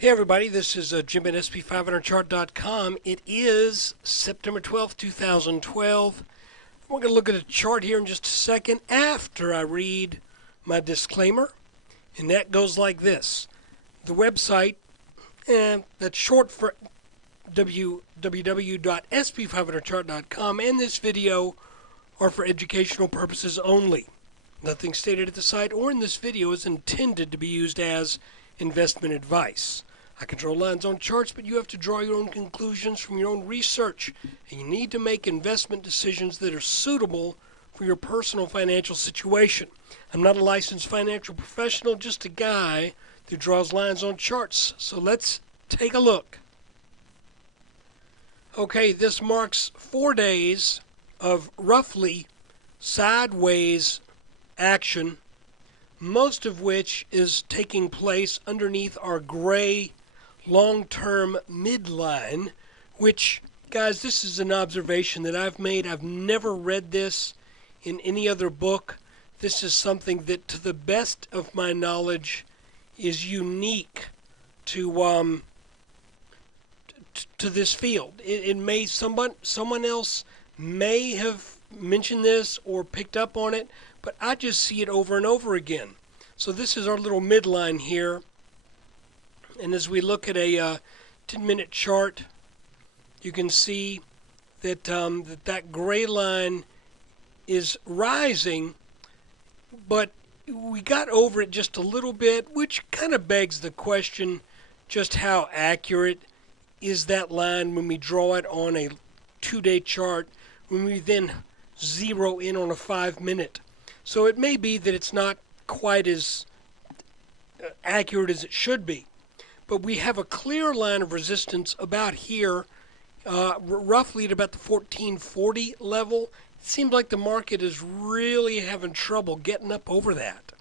Hey everybody, this is Jim at SP500chart.com. It is September 12th, 2012. We're going to look at a chart here in just a second after I read my disclaimer. And that goes like this. The website, that's short for www.sp500chart.com, and this video are for educational purposes only. Nothing stated at the site or in this video is intended to be used as investment advice. I control lines on charts, but you have to draw your own conclusions from your own research, and you need to make investment decisions that are suitable for your personal financial situation. I'm not a licensed financial professional, just a guy that draws lines on charts. So let's take a look. Okay, this marks 4 days of roughly sideways action, most of which is taking place underneath our gray long-term midline, which, guys, this is an observation that I've made. I've never read this in any other book. This is something that, to the best of my knowledge, is unique to this field. It may someone else may have mentioned this or picked up on it, but I just see it over and over again. So this is our little midline here. And as we look at a 10-minute chart, you can see that that gray line is rising, but we got over it just a little bit, which kind of begs the question, just how accurate is that line when we draw it on a 2-day chart, when we then zero in on a 5-minute. So it may be that it's not quite as accurate as it should be. But we have a clear line of resistance about here, roughly at about the 1440 level. It seems like the market is really having trouble getting up over that.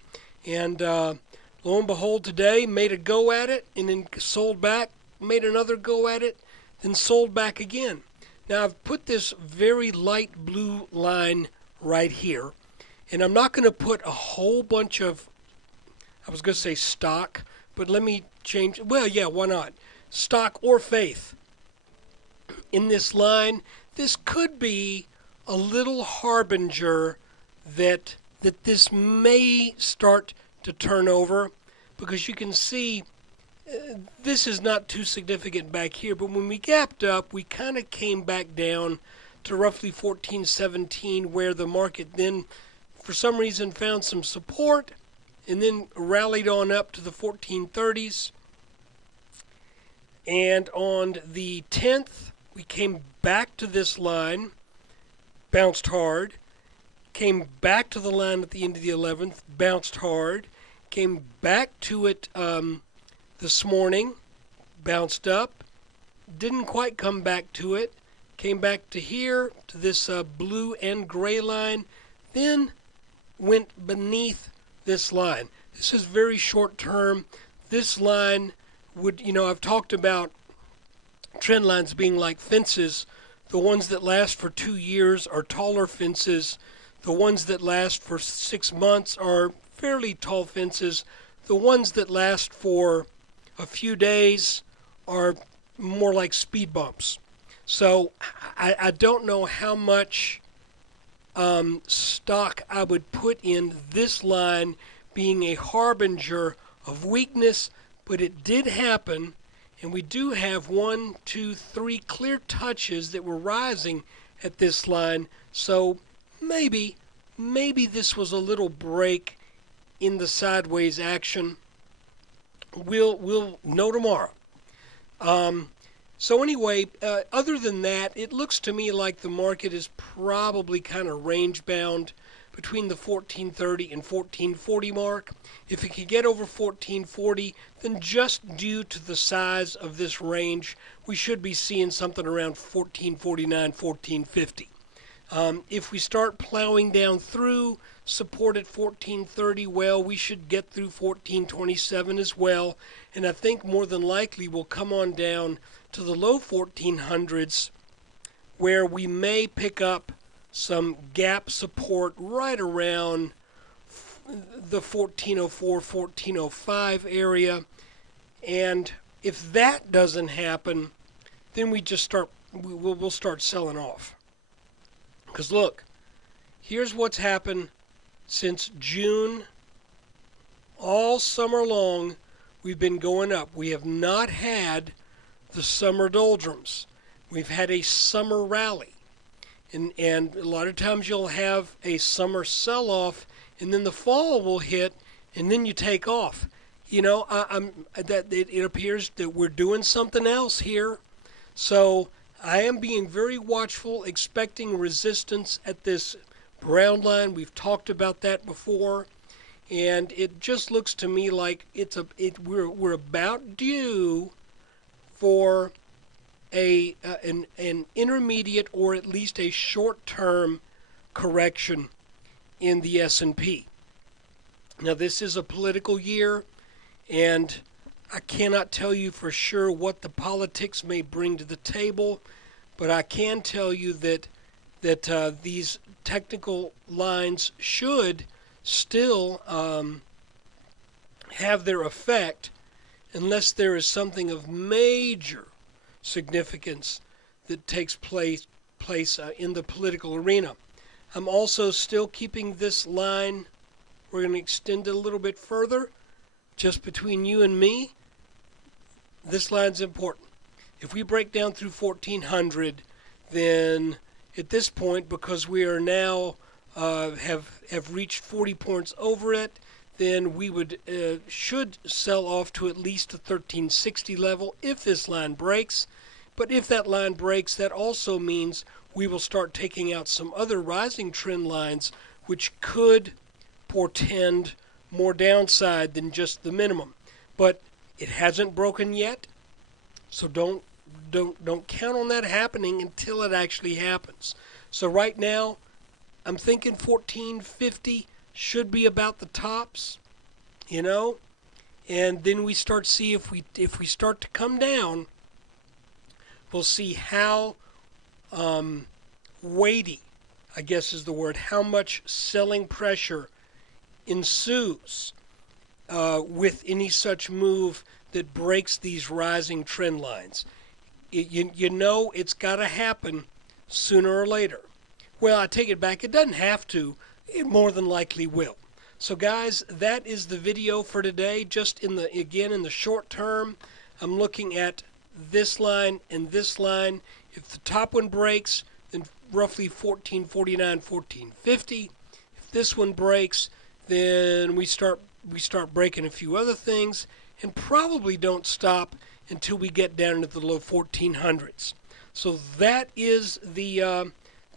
And lo and behold, today made a go at it and then sold back, made another go at it, then sold back again. Now I've put this very light blue line right here, and I'm not going to put a whole bunch of, I was going to say stock, but let me change. Well, yeah, why not? Stock or faith in this line. This could be a little harbinger that this may start to turn over, because you can see this is not too significant back here, but when we gapped up, we kind of came back down to roughly 1417, where the market then, for some reason, found some support and then rallied on up to the 1430s. And on the 10th, we came back to this line, bounced hard, came back to the line at the end of the 11th, bounced hard, came back to it this morning, bounced up, didn't quite come back to it, came back to here, to this blue and gray line, then went beneath this line. This is very short term. This line would, I've talked about trend lines being like fences. The ones that last for 2 years are taller fences. The ones that last for 6 months are fairly tall fences. The ones that last for a few days are more like speed bumps. So I don't know how much stock I would put in this line being a harbinger of weakness, but it did happen, and we do have 1, 2, 3 clear touches that were rising at this line. So maybe this was a little break in the sideways action. We'll know tomorrow. So anyway, other than that, it looks to me like the market is probably kind of range bound between the 1430 and 1440 mark. If it could get over 1440, then just due to the size of this range, we should be seeing something around 1449, 1450. If we start plowing down through support at 1430, well, we should get through 1427 as well. And I think more than likely we'll come on down to the low 1400s, where we may pick up some gap support right around the 1404, 1405 area. And If that doesn't happen, then we'll start selling off. Because look, here's what's happened since June. All summer long, we've been going up. We have not had the summer doldrums. We've had a summer rally. And a lot of times you'll have a summer sell-off, and then the fall will hit, and then you take off. You know, it appears that we're doing something else here. So I am being very watchful, expecting resistance at this brown line. We've talked about that before, and it just looks to me like we're about due for an intermediate or at least a short-term correction in the S&P. Now, this is a political year, and I cannot tell you for sure what the politics may bring to the table, but I can tell you that these technical lines should still have their effect unless there is something of major significance that takes place in the political arena. I'm also still keeping this line. We're going to extend it a little bit further, just between you and me. This line's important. If we break down through 1400, then at this point, because we are now have reached 40 points over it, then we should sell off to at least the 1360 level if this line breaks. But if that line breaks, that also means we will start taking out some other rising trend lines, which could portend more downside than just the minimum. But it hasn't broken yet, so don't count on that happening until it actually happens. So right now, I'm thinking 1450 should be about the tops, you know, and then we start to see if we start to come down, we'll see how weighty, I guess is the word, how much selling pressure ensues with any such move that breaks these rising trend lines. You know it's got to happen sooner or later. Well, I take it back. It doesn't have to. It more than likely will. So guys, that is the video for today. Just in the short term, I'm looking at this line and this line. If the top one breaks, then roughly 1449, 1450. If this one breaks, then we start breaking a few other things, and probably don't stop until we get down into the low 1400s. So that is the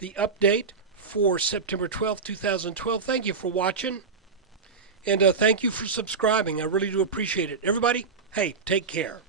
update for September 12th, 2012. Thank you for watching, and thank you for subscribing. I really do appreciate it. Everybody, hey, take care.